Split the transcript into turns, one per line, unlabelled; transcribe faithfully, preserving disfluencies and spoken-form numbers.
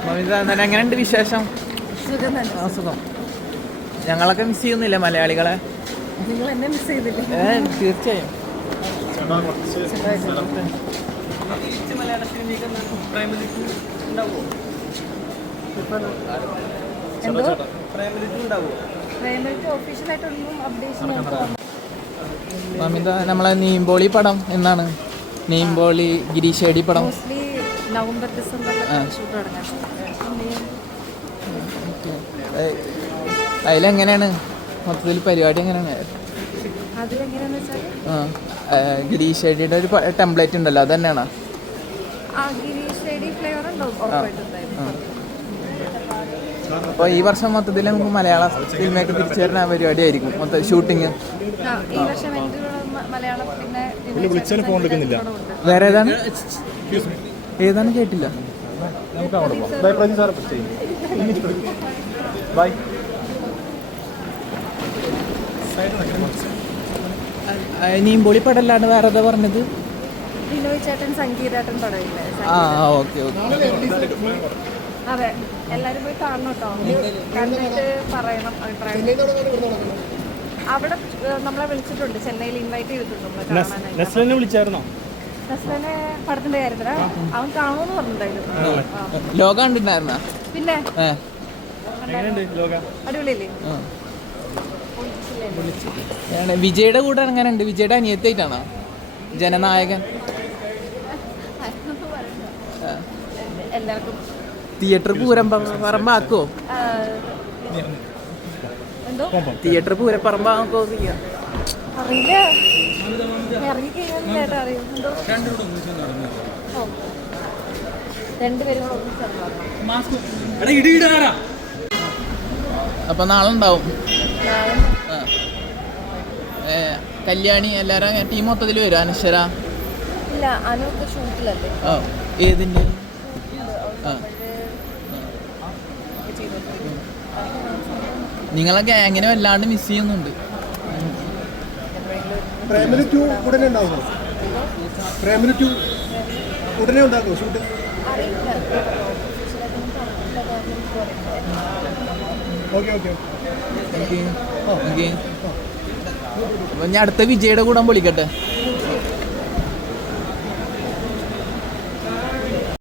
എങ്ങനെയുണ്ട് വിശേഷം? സുഖം. ഞങ്ങളൊക്കെ മിസ് ചെയ്യുന്നില്ല മലയാളികളെ? തീർച്ചയായും. മമിത, നമ്മളെ നീമ്പോളി പടം എന്നാണ്? നീമ്പോളി ഗിരീഷേടി പടം
നവംബർ ഡിസംബർ
അതിലെങ്ങനെയാണ് മൊത്തത്തിൽ പരിപാടി? എങ്ങനെയാണ്? ആ ഗിരീഷേടിയുടെ ഒരു ടെംപ്ലേറ്റ് ഉണ്ടല്ലോ, അത് തന്നെയാണോ? അപ്പോൾ ഈ വർഷം മൊത്തത്തിൽ നമുക്ക് മലയാള സിനിമയൊക്കെ തിരിച്ചു വരുന്ന പരിപാടി ആയിരിക്കും മൊത്തം ഷൂട്ടിങ്. വേറെ ഏതാണ് ഏതാണ് കേട്ടില്ല. നീമ്പോളി പടല്ലാണ്ട് വേറെ ഏതാ പറഞ്ഞത്? ആ ഓക്കെ ഓക്കെ.
അതെ, എല്ലാരും പോയി കാണണം കേട്ടോ. കണ്ടിട്ട് പറയണം അഭിപ്രായം. അവിടെ നമ്മളെ വിളിച്ചിട്ടുണ്ട്, ചെന്നൈയിൽ ഇൻവൈറ്റ് ചെയ്തിട്ടുണ്ട്.
വിളിച്ചായിരുന്നോ?
നസ്ലിനെ പടത്തിന്റെ കാര്യത്തില അവൻ കാണുമെന്ന് പറഞ്ഞിട്ടുണ്ടായിരുന്നു.
ലോക കണ്ടിട്ടുണ്ടായിരുന്ന?
പിന്നെ അടിപൊളിയല്ലേ?
വിജയുടെ കൂടെ എങ്ങനെയുണ്ട്? വിജയുടെ അനിയത്തായിട്ടാണോ ജനനായകൻ?
എല്ലാവർക്കും
തിയേറ്റർ പൂരം പറമ്പാക്കോ?
എന്തോ
തിയേറ്റർ പൂരപ്പറമ്പാക്കോ?
അറിയില്ല, ഇറങ്ങി കഴിഞ്ഞാൽ അറിയും. എന്തോ രണ്ടുപേരും കൂടെ ഒന്നിച്ചു.
അപ്പൊ നാളെ ഉണ്ടാവും കല്യാണി എല്ലാരും ടീം മൊത്തത്തിൽ വരും? അനശ്വര
ഇല്ല, അനുവൊക്കെ ഷൂട്ടിലല്ലേ.
ഓ, ഏതിന്റെ? നിങ്ങളൊക്കെ എങ്ങനെ വല്ലാണ്ട് മിസ് ചെയ്യുന്നുണ്ട്. അപ്പൊ ഞാൻ അടുത്ത വിജയുടെ കൂടെ വിളിക്കട്ടെ.